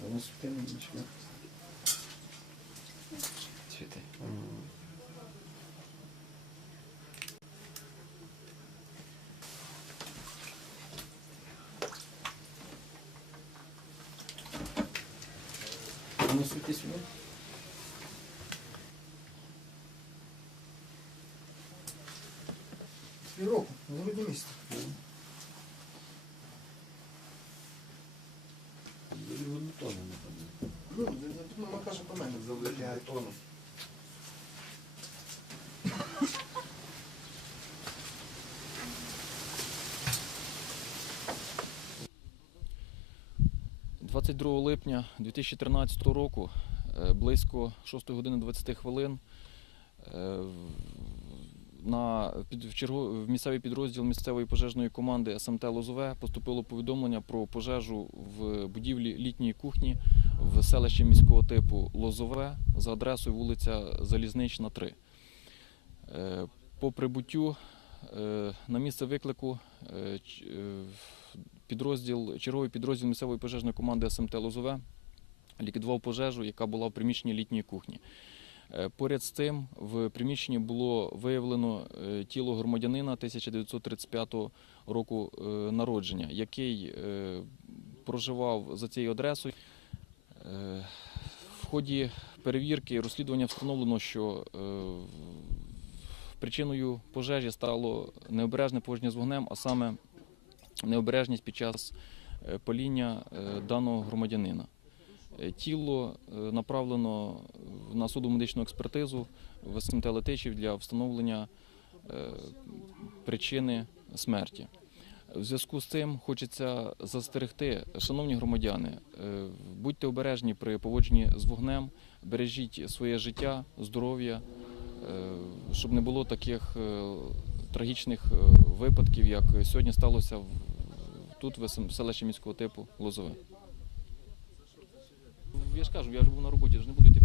Воно спинне нічого. Цвіти. Воно світи сюди. Півроку, не грудні місяці. Ну, мама каже по мене залетяє тону. – 22 липня 2013 року, е, близько 6 години 20 хвилин, е, на, в, місцевий підрозділ місцевої пожежної команди СМТ Лозове поступило повідомлення про пожежу в будівлі літньої кухні в селищі міського типу Лозове за адресою вулиця Залізнична, 3. Е, По прибуттю на місце виклику підрозділ, черговий підрозділ місцевої пожежної команди СМТ Лозове ліквідував пожежу, яка була в приміщенні літньої кухні. Е, Поряд з тим в приміщенні було виявлено е, тіло громадянина 1935 року е, народження, який проживав за цією адресою. В ході перевірки і розслідування встановлено, що причиною пожежі стало необережне поводження з вогнем, а саме необережність під час е, паління е, даного громадянина. Е, Тіло направлено на судово-медичну експертизу в СМТ Летичів для встановлення причини смерті. В зв'язку з цим хочеться застерегти, шановні громадяни, будьте обережні при поводженні з вогнем, бережіть своє життя, здоров'я, щоб не було таких трагічних випадків, як сьогодні сталося в- тут, в селище міського типу Лозове. Я ж кажу, я ж був на роботі, я не буду йти